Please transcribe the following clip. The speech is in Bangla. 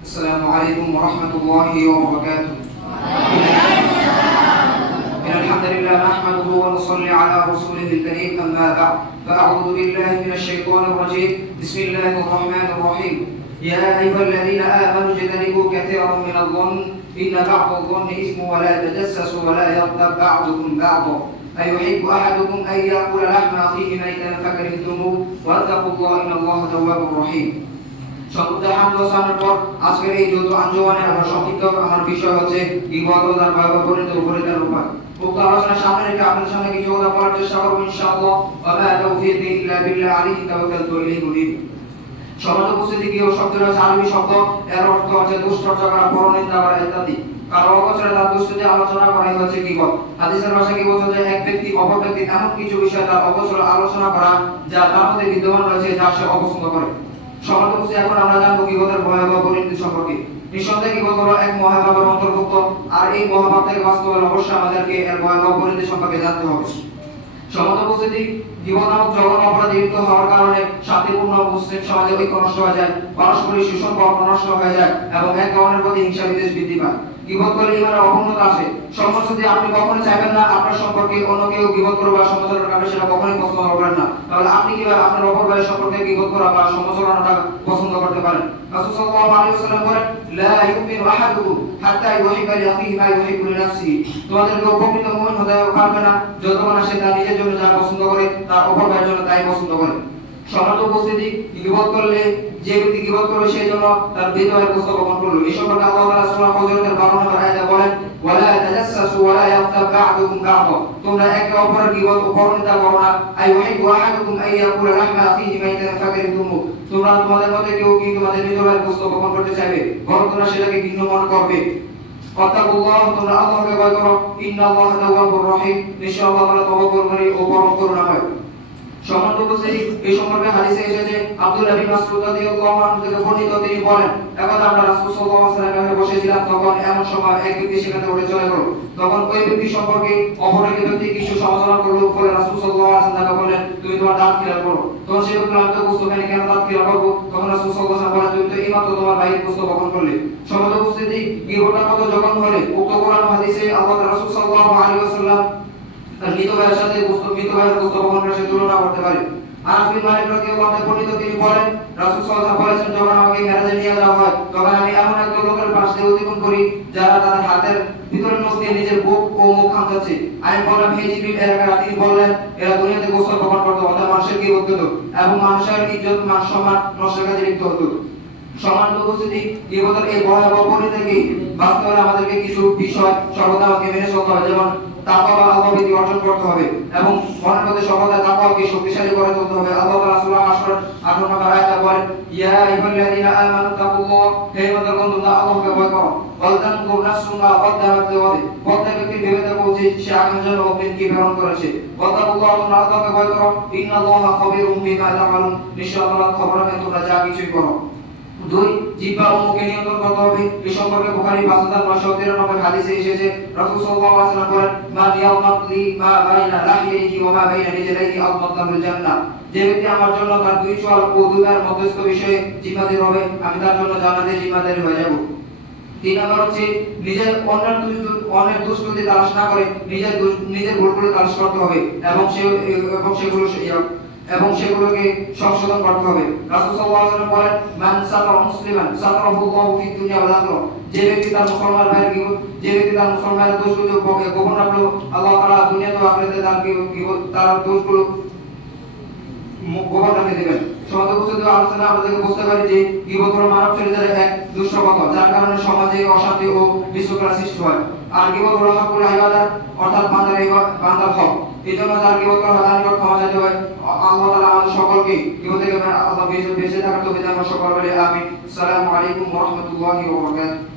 السلام عليكم ورحمة الله وبركاته. إن الحمد لله نحمده ونصلي على رسوله الكريم، أما بعد فأعوذ بالله من الشيطان الرجيم. بسم الله الرحمن الرحيم. يا أيها الذين آمنوا اجتنبوا كثيرا من الظن إن بعض الظن إثم ولا تجسسوا ولا يغتب بعضكم بعضا أيحب أحدكم أن يأكل لحم أخيه ميتا فكرهتموه واتقوا الله إن الله تواب رحيم. আজকের এই যৌথ আঞ্জমানে আমরা সংক্ষিপ্ত আমার বিষয় হচ্ছে গীবত ও তার ভয়াবহ পরিণতির উপরে তার উপায়। উক্ত আলোচনা সামনে রেখে আপনাদের সামনে কিছু কথা বলার চেষ্টা করব ইনশাআল্লাহ। ওয়া মা তাওফীকি ইল্লা বিল্লাহ আলাইহি তাওয়াক্কালতু ইলাইহি মুনীব। সমাজ উপস্থিতি কি ও শব্দের আরবি শব্দ, এর অর্থ হচ্ছে দুশ্চর্চা করা, পরনিন্দা করা ইত্যাদি। কারো অগোচরে তার দুষ্কৃতি আলোচনা করাই হচ্ছে গীবত। হাদিসের ভাষায় গীবত হচ্ছে এক ব্যক্তি অপর ব্যক্তির এমন কিছু বিষয় তার অগোচরে আলোচনা করা যা তার মধ্যে বিদ্যমান রয়েছে, যা সে অপছন্দ করে। সমাজ উপস্থিতি এখন আমরা জানবো গীবতের ভয়াবহ পরিণতি সম্পর্কে। নিঃসন্দেহে গীবত হলো এক মহাপাপের অন্তর্ভুক্ত, আর এই মহাপাপ থেকে বাঁচতে হলে অবশ্যই আমাদেরকে এর ভয়াবহ পরিণতি সম্পর্কে জানতে হবে। সমাজ উপস্থিতি গীবত নামক জঘন্য অপরাধে লিপ্ত হওয়ার কারণে শান্তিপূর্ণ মুসলিম সমাজে ঐক্য নষ্ট হয়ে যায়, পারস্পরিক সুসম্পর্ক নষ্ট হয়ে যায় এবং এক ধরনের প্রতি হিংসা বিদ্বেষ বৃদ্ধি পায়। গীবত করলে ইমানের অপূর্ণতা আসে। সমাজ যদি আপনি কখনোই চাইবেন না আপনার সম্পর্কে অন্য কেউ গীবত করবে বা সমালোচনা করবে, সেটা কখনোই পছন্দ করবেন না, তাহলে আপনি কিভাবে আপনার অপর ভাইয়ের সম্পর্কে গীবত করা বা সমালোচনাটা পছন্দ করতে পারেন? রাসূল সাল্লাল্লাহু আলাইহি ওয়াসাল্লাম বলেন, লা ইউমিনু আহাদুকুম হাত্তা ইউহিব্বা লিআখিহি মা ইউহিব্বু লিনাফসিহি। তোমাদের কেউ প্রকৃত মুমিন হতে পারবে না যতক্ষণ না সে তার নিজের জন্য যা পছন্দ করে তার অপর ভাইয়ের জন্য তাই পছন্দ করে। সমাজ উপস্থিতি গীবত করলে যে ব্যক্তি গীবত করবে সেই জন্য তার হৃদয়ের কষ্ট বহন করলো। এই সম্পর্কে আল্লাহ তাআলা সূরা হুজুরাতের 12 নম্বর আয়াতে বলেন, ওয়ালা তাজাসসু ওয়ালা ইয়াগতাব বা'দুকুম বা'দা। তোমরা একে অপরের গীবত ও পরনিন্দা করো না। আইয়ুহিব্বু আহাদুকুম আন ইয়াকুলা লাহমা আখিহি মাইতান ফাকারিহতুমুহ। তোমরা তোমাদের মধ্যে কেউ কি তোমাদের হৃদয়ের কষ্ট বহন করতে চাইবে, বরং তোমরা সেটাকে ঘৃণ্য মনে করবে। ওয়াত্তাকুল্লাহ, তোমরা আল্লাহকে ভয় করো। ইন্নাল্লাহা তাওয়াবুর রহিম, নিশ্চয় আল্লাহ তাআলা তওবা করবেন ও পরম করুণাময়। সমাজ উপস্থিতি এই সম্পর্কে হাদিসে এসেছে, আব্দুল্লাহ বিন মাসউদ রাদিয়াল্লাহু আনহু থেকে বর্ণিত, তিনি বলেন, একদা আমরা রাসূল সাল্লাল্লাহু আলাইহি ওয়াসাল্লামের বসেছিলাম, তখন এমন সময় এক ব্যক্তি সেখানে উঠে চলে গেল। তখন ওই ব্যক্তি সম্পর্কে অপর এক ব্যক্তি কিছু সমালোচনা করলো, ফলে রাসূল সাল্লাল্লাহু আলাইহি ওয়াসাল্লাম তাকে বললেন, তুমি তোমার দাঁত খিলাল করো। তখন সে ব্যক্তি বলল, বুঝতে পারি কেন দাঁত খিলাল করব? তখন রাসূল সাল্লাল্লাহু আলাইহি ওয়াসাল্লাম বলেন, তুমি তো এইমাত্র তোমার ভাইয়ের গোশত বহন করলে। সমাজ উপস্থিতি গীবতটা কত জঘন্য হলে উক্ত কোরআন হাদিসে আল্লাহ রাসূল সাল্লাল্লাহু আলাইহি ওয়াসাল্লাম তার মৃত ভাইয়ের সাথে মৃত ভাইয়ের গোশত বহন করার সাথে তুলনা করতে পারে। আনাস বিন মালিক রাদিয়াল্লাহু আনহু বর্ণিত, তিনি বলেন, রাসূল সাল্লাল্লাহু আলাইহি ওয়াসাল্লাম বলেছেন, যখন আমাকে মেরাজে নিয়ে যাওয়া হয় তখন আমি এমন এক লোকের পাশ দিয়ে অতিক্রম করি যারা তাদের হাতের ভিতরের নখ দিয়ে নিজের বুক ও মুখ খামচাচ্ছে। আমি বললাম, হে জিবরিল, এরা কারা? তিনি বললেন, এরা দুনিয়াতে গোসল বহন করত, অর্থাৎ মানুষের গীবত করত এবং মানুষের ইজ্জত মান সম্মান নষ্টের কাজে লিপ্ত হতো। সমান উপস্থিতি গীবতের এই ভয়াবহ পরিণতি থেকে বাঁচতে হলে আমাদেরকে কিছু বিষয় সর্বদা আমাকে মেনে চলতে হবে, যেমন তাকওয়া বা আল্লাহর ভীতি অর্জন করতে হবে এবং মনের মধ্যে সর্বদা তাকওয়াকে শক্তিশালী করে তুলতে হবে। আল্লাহ তাআলা সূরা আশর 18 নম্বর আয়াতে বলেন, ইয়া আইয়ুহাল্লাযীনা আমানু তাকুল্লাহ, হে ইমানদারগণ, তোমরা আল্লাহকে ভয় করো। ওয়াল তানজুর নাফসুম মা কদ্দামাত লিগাদ, প্রত্যেক ব্যক্তি ভেবে দেখা উচিত সে আগামীর জন্য অগ্রিম কি প্রেরণ করেছে। ওয়াত্তাকুল্লাহ, তোমরা আল্লাহকে ভয় করো। ইন্নাল্লাহা খাবীরুম বিমা তা'মালুন, নিশ্চয় আল্লাহ খবর রাখেন তোমরা যা কিছুই করো। 2. জিহ্বা ও মুখকে নিয়ন্ত্রণ করতে হবে। এই সম্পর্কে বুখারী 5993 হাদিসে এসেছে, রাসূল সাল্লাল্লাহু আলাইহি ওয়াসাল্লাম বলেন, মান ইয়ামাতলি মা বাইনা লাহিয়াইহি ওয়া মা বাইনা রিজলাইহি আযমাতাহুল জান্নাহ। যে ব্যক্তি আমার জন্য তার দুই চোয়াল ও দুই পায়ের মধ্যস্থ বিষয়ে জিম্মাদার হবে, আমি তার জন্য জান্নাতে জিম্মাদারি হয়ে যাব। 3 নম্বর হচ্ছে নিজের অন্যের দুষ্কৃতি তালাশ না করে নিজের ভুলগুলো তালাশ করতে হবে এবং সেগুলোকে সংশোধন করতে হবে। রাসূল সাল্লাল্লাহু আলাইহি ওয়াসাল্লাম বলেন, মান সাতারা মুসলিমান সাতারাহুল্লাহু ফিদ দুনিয়া ওয়াল আখিরাহ। যে ব্যক্তি তার মুসলমানের দোষগুলো গোপন রাখলো, আল্লাহ তাআলা দুনিয়াতে ও আখিরাতে তার দোষগুলো গোপন রেখে দিবেন। সমাজে উপস্থিত আলোচনা আমাদেরকে বুঝতে পারি যে গীবত হলো মানব চরিত্রের এক দুঃস্বভাব, যার কারণে সমাজে অশান্তি ও বিশৃঙ্খলা সৃষ্টি হয়। আর গীবত হলো হকুল ইবাদত, অর্থাৎ বান্দার হক। এজন্য যার গীবত করা তার নিকট ক্ষমা চাইতে হয়। আল্লাহ তাআলা আমাদের সকলকে গীবত থেকে আল্লাহ বেঁচে থাকার তৌফিক দান করুন। সকল বলি আমিন। আসসালামু আলাইকুম ওয়া রাহমাতুল্লাহি ওয়া বারাকাতুহু।